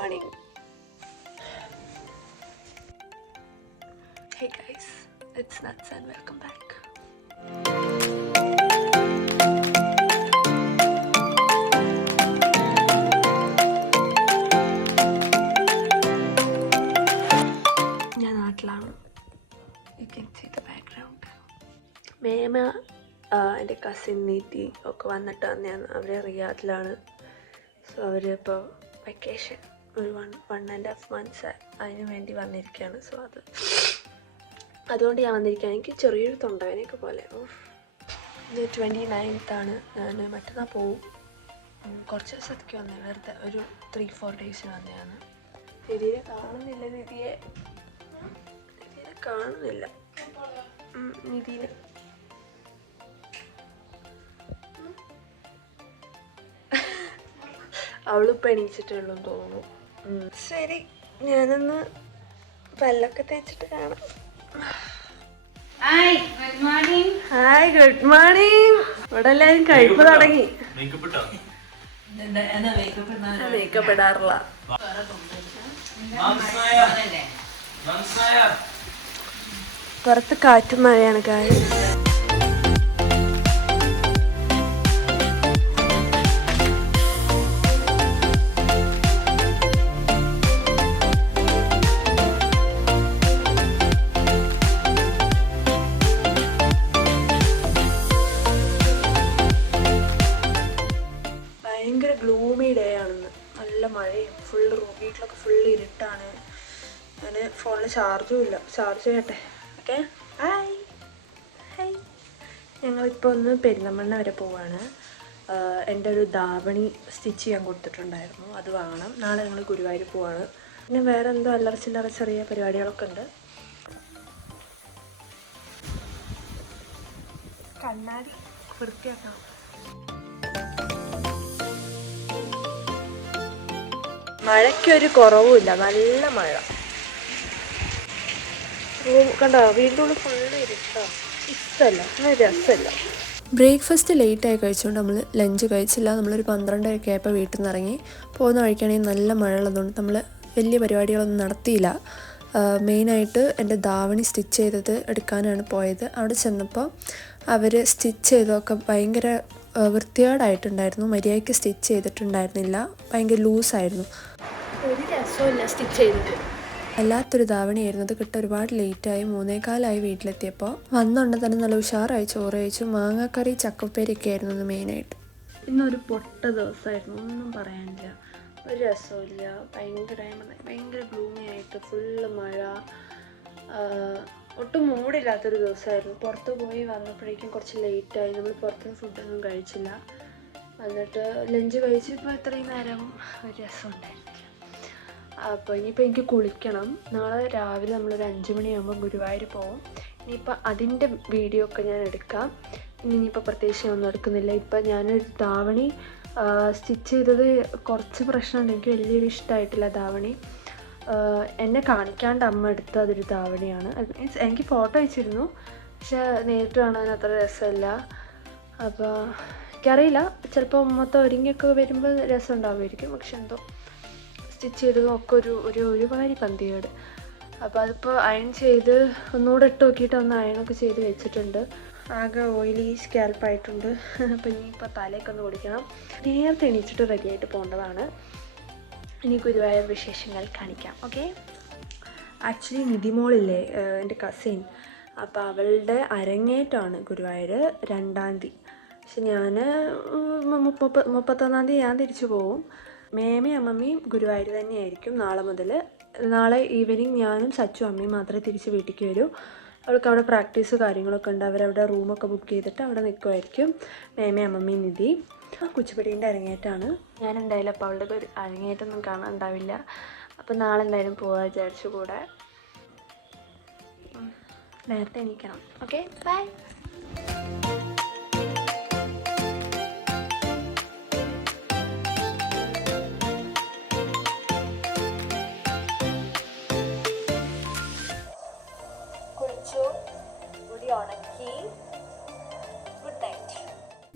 morning. Hey guys, it's Nuts and welcome back. ഞാൻ നാട്ടിലാണ്. You can see the background. മേമ എൻ്റെ cousin നീതി ഒക്കെ വന്നിട്ട് തന്നെയാണ്. അവർ റിയാദിലാണ്. സോ അവരിപ്പോൾ വെക്കേഷൻ ഒരു 1.5 months അതിന് വേണ്ടി വന്നിരിക്കുകയാണ്. സോ അതുകൊണ്ട് ഞാൻ വന്നിരിക്കുകയാണ്. എനിക്ക് ചെറിയൊരു തൊണ്ടവേനയൊക്കെ പോലെ. ഇത് 29th ഞാൻ മറ്റന്നാൾ പോവും. കുറച്ച് ദിവസത്തേക്ക് വന്നേ, വെറുതെ ഒരു 3-4 days വന്നതാണ്. നിധിയെ കാണുന്നില്ല. നിധിയെ കാണുന്നില്ല. നിധിയെ അവളിപ്പോൾ എണീച്ചിട്ടുള്ളൂ തോന്നുന്നു. ശരി, ഞാനൊന്ന് പല്ലൊക്കെ തേച്ചിട്ട് കാണാം. Hi good morning. ഇവിടെ എല്ലാവരും കഴിപ്പ് തുടങ്ങി. മേക്കപ്പ് ഇടാറില്ല. പുറത്ത് കാറ്റും മഴയാണ് കാര്യം. ഭയങ്കര ഗ്ലൂമി ഡേ ആണെന്ന്. നല്ല മഴയും വീട്ടിലൊക്കെ ഫുള്ള് ഇരുട്ടാണ്. ഞാൻ ഫോണിൽ ചാർജും ഇല്ല. ചാർജ് ചെയ്യട്ടെ. Okay, hi. ഞങ്ങളിപ്പോൾ ഒന്ന് പെരിന്തൽമണ്ണ വരെ പോവാണ്. എൻ്റെ ഒരു ധാവണി സ്റ്റിച്ച് ചെയ്യാൻ കൊടുത്തിട്ടുണ്ടായിരുന്നു, അത് വാങ്ങണം. നാളെ ഞങ്ങൾ ഗുരുവായൂർ പോവാണ്. പിന്നെ വേറെ എന്തോ അല്ലറ ചെറിയ പരിപാടികളൊക്കെ ഉണ്ട്. കണ്ണാടി വൃത്തിയാക്കണം. മഴയ്ക്കൊരു കുറവുമില്ല, നല്ല മഴ. കണ്ടോ, വീണ്ടും ഫുള്ള് ഇരുട്ടോ. ഇഷ്ടമല്ല, രസമല്ല. ബ്രേക്ക്ഫാസ്റ്റ് ലേറ്റായി കഴിച്ചുകൊണ്ട് നമ്മൾ ലഞ്ച് കഴിച്ചില്ല. നമ്മളൊരു 12:30 ആയപ്പോൾ വീട്ടിൽ നിന്ന് ഇറങ്ങി. പോകുന്ന വഴിക്കാണെങ്കിൽ നല്ല മഴ ഉള്ളതുകൊണ്ട് നമ്മൾ വലിയ പരിപാടികളൊന്നും നടത്തിയില്ല. മെയിനായിട്ട് എൻ്റെ ധാവണി സ്റ്റിച്ച് ചെയ്തത് എടുക്കാനാണ് പോയത്. അവിടെ ചെന്നപ്പോൾ അവർ സ്റ്റിച്ച് ചെയ്തതൊക്കെ ഭയങ്കര വൃത്തികേടായിട്ടുണ്ടായിരുന്നു. മര്യാദയ്ക്ക് സ്റ്റിച്ച് ചെയ്തിട്ടുണ്ടായിരുന്നില്ല. ഭയങ്കര ലൂസായിരുന്നു. ഒരു രസമില്ല സ്റ്റിച്ച് ചെയ്തിട്ട്. വല്ലാത്തൊരു ധാവണിയായിരുന്നു. അത് കിട്ടാൻ ഒരുപാട് ലേറ്റായി. 3:15 വീട്ടിലെത്തിയപ്പോൾ വന്നുകൊണ്ട് തന്നെ നല്ല ഉഷാറായി ചോറ് കഴിച്ചു. മാങ്ങാക്കറി ചക്കപ്പേരിയൊക്കെ ആയിരുന്നു ഇന്ന് മെയിനായിട്ട്. ഇന്നൊരു പൊട്ട ദിവസമായിരുന്നു, ഒന്നും പറയാനില്ല. ഒരു രസമില്ല. ഭയങ്കര ഗ്ലൂമി ആയിട്ട് ഫുള്ള് മഴ. ഒട്ടും മൂടില്ലാത്തൊരു ദിവസമായിരുന്നു. പുറത്ത് പോയി വന്നപ്പോഴേക്കും കുറച്ച് ലേറ്റായി. നമ്മൾ പുറത്തുനിന്ന് ഫുഡൊന്നും കഴിച്ചില്ല. എന്നിട്ട് ലഞ്ച് കഴിച്ച് ഇപ്പോൾ ഇത്രയും നേരം ഒരു രസം ഉണ്ടായിരുന്നില്ല. അപ്പോൾ ഇനിയിപ്പോൾ എനിക്ക് കുളിക്കണം. നാളെ രാവിലെ നമ്മളൊരു 5 മണിയാകുമ്പോൾ ഗുരുവായൂർ പോകും. ഇനിയിപ്പോൾ അതിൻ്റെ വീഡിയോ ഒക്കെ ഞാൻ എടുക്കാം. ഇനിയിപ്പോൾ പ്രത്യേകിച്ച് ഒന്നും എടുക്കുന്നില്ല. ഇപ്പം ഞാനൊരു ധാവണി സ്റ്റിച്ച് ചെയ്തത് കുറച്ച് പ്രശ്നമുണ്ട്. എനിക്ക് വലിയൊരു ഇഷ്ടമായിട്ടില്ല ധാവണി. എന്നെ കാണിക്കാണ്ട് അമ്മ എടുത്ത അതൊരു ധാവണിയാണ്. മീൻസ് എനിക്ക് ഫോട്ടോ അയച്ചിരുന്നു, പക്ഷെ നേരിട്ട് കാണാൻ അത്ര രസമില്ല. അപ്പോൾ എനിക്കറിയില്ല, ചിലപ്പോൾ മൊത്തം ഒരുങ്ങിയൊക്കെ വരുമ്പോൾ രസം ഉണ്ടാവുമായിരിക്കും. പക്ഷെ എന്തോ സ്റ്റിച്ച് ചെയ്തതും ഒക്കെ ഒരു വാരി പന്തികേട്. അപ്പോൾ അതിപ്പോൾ അയൺ ചെയ്ത് ഒന്നുകൂടെ ഇട്ട് നോക്കിയിട്ട് ഒന്ന് അയണൊക്കെ ചെയ്ത് വെച്ചിട്ടുണ്ട്. ആകെ ഓയിലി സ്കാൽപ്പായിട്ടുണ്ട്. അപ്പോൾ ഇനിയിപ്പോൾ തലയൊക്കെ ഒന്ന് കുടിക്കണം. നേരത്തെ എണീച്ചിട്ട് റെഡിയായിട്ട് പോകേണ്ടതാണ്. ഇനി ഗുരുവായൂർ വിശേഷങ്ങൾ കാണിക്കാം. ഓക്കെ, ആക്ച്വലി നിധിമോളില്ലേ, എൻ്റെ കസിൻ, അപ്പോൾ അവളുടെ അരങ്ങേറ്റമാണ് ഗുരുവായൂർ 2-ാം തീയതി. പക്ഷെ ഞാൻ 31-ാം തീയതി ഞാൻ തിരിച്ചു പോവും. മേമയും അമ്മമ്മയും ഗുരുവായൂർ തന്നെയായിരിക്കും നാളെ മുതൽ. നാളെ ഈവനിങ് ഞാനും സച്ചു അമ്മയും മാത്രമേ തിരിച്ച് വീട്ടിലേക്ക് വരൂ. അവൾക്ക് അവിടെ പ്രാക്ടീസ് കാര്യങ്ങളൊക്കെ ഉണ്ട്. അവരവിടെ റൂമൊക്കെ ബുക്ക് ചെയ്തിട്ട് അവിടെ നിൽക്കുമായിരിക്കും. മേമയും അമ്മമ്മയും നിധി. കുച്ചിപ്പുടീൻ്റെ അരങ്ങേറ്റമാണ്. ഞാൻ എന്തായാലും അപ്പോൾ അവളുടെ ഒരു അരങ്ങേറ്റമൊന്നും കാണാൻ ഉണ്ടാവില്ല. അപ്പോൾ നാളെ എന്തായാലും പോകാൻ വിചാരിച്ചു. കൂടെ നേരത്തെ എണീക്കണം. Okay, by.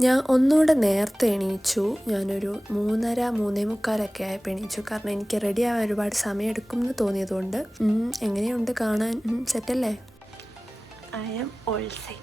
ഞാൻ ഒന്നുകൂടെ നേരത്തെ എണീച്ചു. ഞാനൊരു 3:30 3:45 ആയപ്പോൾ എണീച്ചു. കാരണം എനിക്ക് റെഡി ആവാൻ ഒരുപാട് സമയം എടുക്കുമെന്ന് തോന്നിയതുകൊണ്ട്. എങ്ങനെയുണ്ട് കാണാൻ? സെറ്റല്ലേ? I am all set.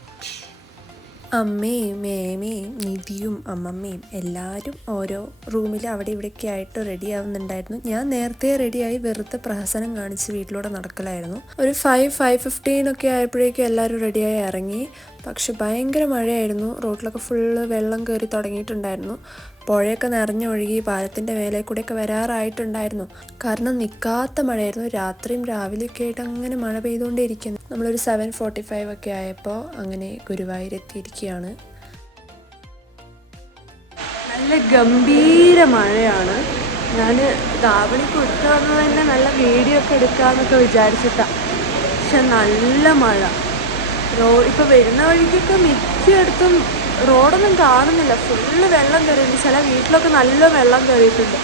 അമ്മയും മേമയും നിധിയും അമ്മമ്മയും എല്ലാവരും ഓരോ റൂമിൽ അവിടെ ഇവിടെയൊക്കെ ആയിട്ട് റെഡി ആവുന്നുണ്ടായിരുന്നു. ഞാൻ നേരത്തെ റെഡിയായി വെറുതെ പ്രഹസനം കാണിച്ച് വീട്ടിലൂടെ നടക്കലായിരുന്നു. ഒരു 5:15 ഒക്കെ ആയപ്പോഴേക്കും എല്ലാവരും റെഡിയായി ഇറങ്ങി. പക്ഷെ ഭയങ്കര മഴയായിരുന്നു. റോഡിലൊക്കെ ഫുള്ള് വെള്ളം കയറി തുടങ്ങിയിട്ടുണ്ടായിരുന്നു. പുഴയൊക്കെ നിറഞ്ഞൊഴുകി പാലത്തിൻ്റെ മേലെ കൂടെയൊക്കെ വരാറായിട്ടുണ്ടായിരുന്നു. കാരണം നിൽക്കാത്ത മഴയായിരുന്നു. രാത്രിയും രാവിലെയൊക്കെ ആയിട്ട് അങ്ങനെ മഴ പെയ്തുകൊണ്ടേയിരിക്കുന്നു. നമ്മളൊരു 7:45 ഒക്കെ ആയപ്പോൾ അങ്ങനെ ഗുരുവായൂരെത്തിയിരിക്കുകയാണ്. നല്ല ഗംഭീര മഴയാണ്. ഞാൻ ധാവണിക്ക് ഒത്തു വന്നത് തന്നെ നല്ല വീഡിയോ ഒക്കെ എടുക്കാമെന്നൊക്കെ വിചാരിച്ചിട്ടാണ്. പക്ഷെ നല്ല മഴ. ഇപ്പോൾ വരുന്ന വഴിക്കൊക്കെ മിക്കയിടത്തും റോഡൊന്നും കാണുന്നില്ല. ഫുള്ള് വെള്ളം കയറിയിട്ടുണ്ട്. ചില വീട്ടിലൊക്കെ നല്ല വെള്ളം കയറിയിട്ടുണ്ട്.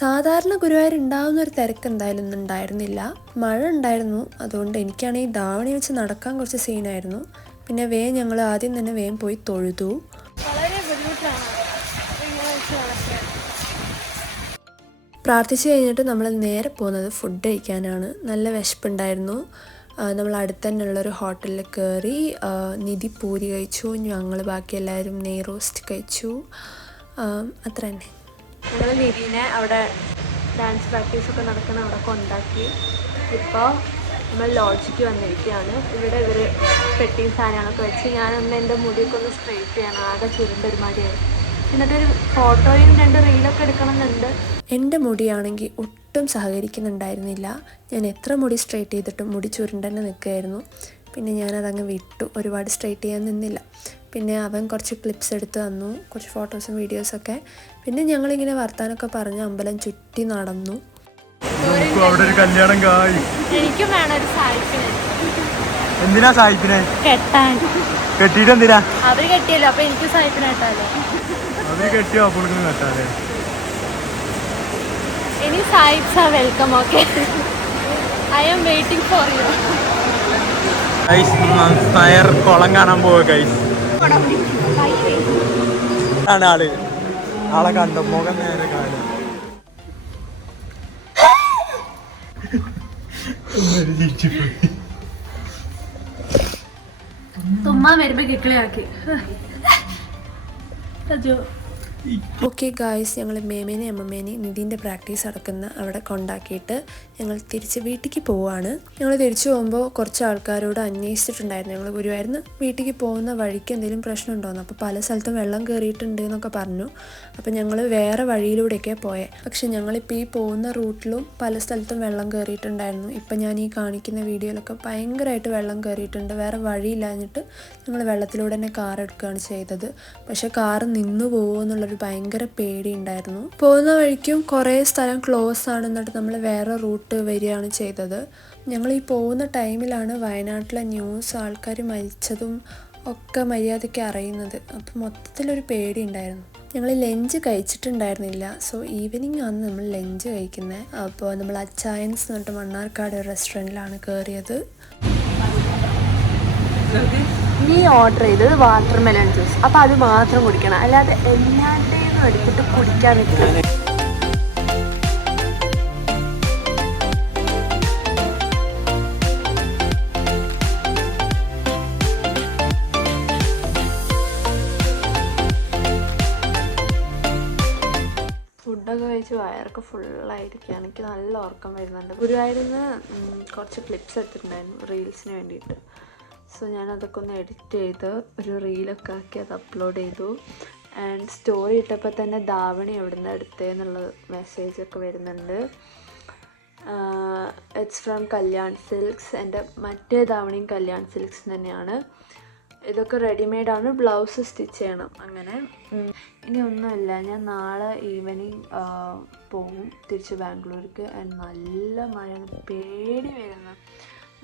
സാധാരണ ഗുരുവായൂർ ഉണ്ടാവുന്ന ഒരു തിരക്ക് എന്തായാലും ഒന്നും ഉണ്ടായിരുന്നില്ല. മഴ ഉണ്ടായിരുന്നു. അതുകൊണ്ട് എനിക്കാണെങ്കിൽ ധാവണി വെച്ച് നടക്കാൻ കുറച്ച് സീനായിരുന്നു. പിന്നെ ഞങ്ങൾ ആദ്യം തന്നെ പോയി തൊഴുതു. വളരെ ബുദ്ധിമുട്ടാണ്. പ്രാർത്ഥിച്ചു കഴിഞ്ഞിട്ട് നമ്മൾ നേരെ പോകുന്നത് ഫുഡ് കഴിക്കാനാണ്. നല്ല വിശപ്പുണ്ടായിരുന്നു. നമ്മൾ അടുത്ത് തന്നെയുള്ളൊരു ഹോട്ടലിൽ കയറി നിധി പൂരി കഴിച്ചു. ഞങ്ങൾ ബാക്കി എല്ലാവരും നെയ് റോസ്റ്റ് കഴിച്ചു. അത്ര തന്നെ. ഞങ്ങൾ നിധിനെ അവിടെ ഡാൻസ് പ്രാക്ടീസൊക്കെ നടക്കുന്ന അവിടെ കൊണ്ടാക്കി. ഇപ്പോൾ നമ്മൾ ലോഡ്ജിക്ക് വന്നിരിക്കുകയാണ്. ഇവിടെ ഇവർ പെട്ടിയും സാധനങ്ങളൊക്കെ വെച്ച് ഞാനൊന്ന് എൻ്റെ മുടിയൊക്കെ ഒന്ന് സ്ട്രെയിറ്റ് ചെയ്യണം. ആകെ ചുരുണ്ടൊരുമാതിരിയാണ്. എന്നിട്ടൊരു ഫോട്ടോയും 2 റീലൊക്കെ എടുക്കണമെന്നുണ്ട്. എൻ്റെ മുടിയാണെങ്കിൽ ഒട്ടും സഹകരിക്കുന്നുണ്ടായിരുന്നില്ല. ഞാൻ എത്ര മുടി സ്ട്രെയിറ്റ് ചെയ്തിട്ടും മുടി ചുരുണ്ടന്നെ നിൽക്കുകയായിരുന്നു. പിന്നെ ഞാനതങ്ങ് വിട്ടു. ഒരുപാട് സ്ട്രെയിറ്റ് ചെയ്യാൻ നിന്നില്ല. പിന്നെ അവൻ കുറച്ച് ക്ലിപ്സ് എടുത്ത് തന്നു, കുറച്ച് ഫോട്ടോസും വീഡിയോസൊക്കെ. പിന്നെ ഞങ്ങളിങ്ങനെ വർത്താനൊക്കെ പറഞ്ഞ് അമ്പലം ചുറ്റി നടന്നു. എനിക്കും വേണം ഒരു സായിപ്പിനെ. എന്തിനാ സായിപ്പിനെ കെട്ടാൻ? കെട്ടിയിട്ട് എന്തിനാ? അവര് കെട്ടിയല്ലോ, അപ്പൊ എനിക്ക് സായിപ്പിനെ കെട്ടാലോ? അവര് കെട്ടിയോ അപ്പോൾ കെട്ടാതെ. ഇനി സായിപ്സ് are welcome. Okay, I am waiting for you. നയർ കുളം കാണാൻ പോവുക ഗൈസ്. ആണ് ആളെ കണ്ടോ? മുഖം നേരെ കാണും. തുമ്മാൻ വരുമ്പോ കിക്കിളിയാക്കി. ഓക്കെ ഗായ്സ്, ഞങ്ങൾ മേമേനെയും അമ്മമ്മേനെയും നിധീൻ്റെ പ്രാക്ടീസ് നടക്കുന്ന അവിടെ കൊണ്ടാക്കിയിട്ട് ഞങ്ങൾ തിരിച്ച് വീട്ടിലേക്ക് പോവുകയാണ്. ഞങ്ങൾ തിരിച്ചു പോകുമ്പോൾ കുറച്ച് ആൾക്കാരോട് അന്വേഷിച്ചിട്ടുണ്ടായിരുന്നു. ഞങ്ങൾ ഗുരുവായൂരിന്ന് വീട്ടിലേക്ക് പോകുന്ന വഴിക്ക് എന്തെങ്കിലും പ്രശ്നമുണ്ടോയെന്ന്. അപ്പോൾ പല സ്ഥലത്തും വെള്ളം കയറിയിട്ടുണ്ട് എന്നൊക്കെ പറഞ്ഞു. അപ്പോൾ ഞങ്ങൾ വേറെ വഴിയിലൂടെയൊക്കെ പോയത്. പക്ഷെ ഞങ്ങളിപ്പോൾ ഈ പോകുന്ന റൂട്ടിലും പല സ്ഥലത്തും വെള്ളം കയറിയിട്ടുണ്ടായിരുന്നു. ഇപ്പം ഞാൻ ഈ കാണിക്കുന്ന വീഡിയോയിലൊക്കെ ഭയങ്കരമായിട്ട് വെള്ളം കയറിയിട്ടുണ്ട്. വേറെ വഴിയില്ലാഞ്ഞിട്ട് ഞങ്ങൾ വെള്ളത്തിലൂടെ തന്നെ കാർ എടുക്കുകയാണ് ചെയ്തത്. പക്ഷേ കാറ് നിന്നു പോകുമോ എന്നുള്ളൊരു ഭയങ്കര പേടി ഉണ്ടായിരുന്നു. പോകുന്ന വഴിക്കും കുറേ സ്ഥലം ക്ലോസ് ആണ്. എന്നിട്ട് നമ്മൾ വേറെ റൂട്ട് വരികയാണ് ചെയ്തത്. ഞങ്ങൾ ഈ പോകുന്ന ടൈമിലാണ് വയനാട്ടിലെ ന്യൂസ് ആൾക്കാർ മരിച്ചതും ഒക്കെ മര്യാദയ്ക്ക് അറിയുന്നത്. അപ്പോൾ മൊത്തത്തിലൊരു പേടി ഉണ്ടായിരുന്നു. ഞങ്ങൾ ലഞ്ച് കഴിച്ചിട്ടുണ്ടായിരുന്നില്ല. സോ ഈവനിങ് ആണ് നമ്മൾ ലഞ്ച് കഴിക്കുന്നത്. അപ്പോൾ നമ്മൾ അച്ചായൻസ് എന്നിട്ട് മണ്ണാർക്കാട് റെസ്റ്റോറൻറ്റിലാണ് കയറിയത്. നീ ഓർഡർ ചെയ്തത് വാട്ടർമെലൺ ജ്യൂസ്. അപ്പോൾ അത് മാത്രം കുടിക്കണം, അല്ലാതെ എല്ലാവരുടെയും എടുത്തിട്ട് കുടിക്കാൻ നിൽക്കുന്നത്. ഫുഡൊക്കെ കഴിച്ച് വയറൊക്കെ ഫുള്ളായിരിക്കുകയാണ്. എനിക്ക് നല്ല ഉറക്കം വരുന്നുണ്ട്. ഗുരുവായൂരിന്ന് കുറച്ച് ക്ലിപ്സ് എടുത്തിട്ടുണ്ടായിരുന്നു റീൽസിന് വേണ്ടിയിട്ട്. സോ ഞാനതൊക്കെ ഒന്ന് എഡിറ്റ് ചെയ്ത് ഒരു റീലൊക്കെ ആക്കി അത് അപ്ലോഡ് ചെയ്തു. ആൻഡ് സ്റ്റോറി ഇട്ടപ്പോൾ തന്നെ ധാവണി എവിടെ നിന്ന് എടുത്തതെന്നുള്ള മെസ്സേജൊക്കെ വരുന്നുണ്ട്. It's from Kalyan silks. എൻ്റെ മറ്റേ ധാവണിയും കല്യാൺ സിൽക്സ് തന്നെയാണ്. ഇതൊക്കെ റെഡിമെയ്ഡാണ്, ബ്ലൗസ് സ്റ്റിച്ച് ചെയ്യണം. അങ്ങനെ ഇനി ഒന്നുമില്ല, ഞാൻ നാളെ ഈവനിങ് പോകും തിരിച്ച് ബാംഗ്ലൂർക്ക്. ആൻഡ് നല്ല മഴയാണ്, പേടി വരുന്നത്.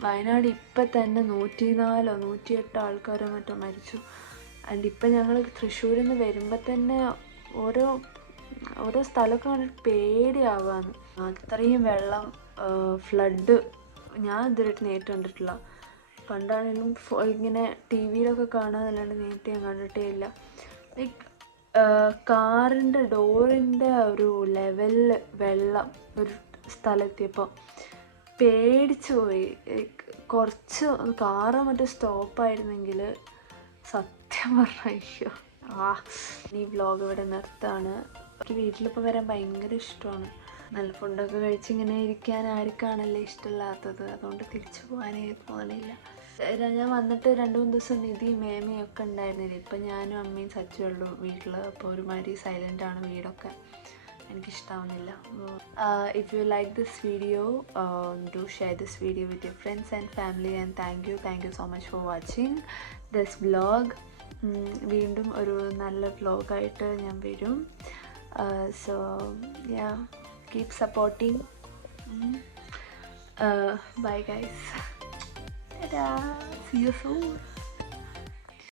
വയനാട് ഇപ്പം തന്നെ 104 108 ആൾക്കാരോ മറ്റോ മരിച്ചു. ആൻഡ് ഇപ്പം ഞങ്ങൾ തൃശ്ശൂരിൽ നിന്ന് വരുമ്പോൾ തന്നെ ഓരോ സ്ഥലമൊക്കെ കണ്ടിട്ട് പേടിയാവുകയാണ്. അത്രയും വെള്ളം ഫ്ലഡ് ഞാൻ ഇതുവരെയായിട്ട് നേരിട്ട് കണ്ടിട്ടില്ല. പണ്ടാണെങ്കിലും ഇങ്ങനെ ടി വിയിലൊക്കെ കാണാനല്ലാണ്ട് നേരിട്ട് ഞാൻ കണ്ടിട്ടേ ഇല്ല. ലൈക്ക് കാറിൻ്റെ ഡോറിൻ്റെ ഒരു ലെവലിൽ വെള്ളം ഒരു സ്ഥലത്തിയപ്പോൾ പേടിച്ചു പോയി. കുറച്ച് കാറ് മറ്റേ സ്റ്റോപ്പായിരുന്നെങ്കിൽ സത്യം പറഞ്ഞോ ഈ വ്ലോഗ് ഇവിടെ നിർത്താണ്. എനിക്ക് വീട്ടിലിപ്പോൾ വരാൻ ഭയങ്കര ഇഷ്ടമാണ്. നല്ല ഫുഡൊക്കെ കഴിച്ച് ഇങ്ങനെ ഇരിക്കാൻ ആർക്കാണല്ലേ ഇഷ്ടമില്ലാത്തത്. അതുകൊണ്ട് തിരിച്ചു പോകാനേ തോന്നില്ല. ഞാൻ വന്നിട്ട് 2-3 ദിവസം നിധി മേമയൊക്കെ ഉണ്ടായിരുന്നില്ല. ഇപ്പം ഞാനും അമ്മയും സച്ചുവേ ഉള്ളൂ വീട്ടിൽ. അപ്പോൾ ഒരുമാതിരി സൈലൻ്റാണ് വീടൊക്കെ. എനിക്കിഷ്ടാവുന്നില്ല. If you like this video, do share this video with your friends and family, and thank you so much for watching this vlog. വീണ്ടും ഒരു നല്ല വ്ലോഗായിട്ട് ഞാൻ വരും. So yeah, keep supporting. Bye guys. Ta-da! See you soon.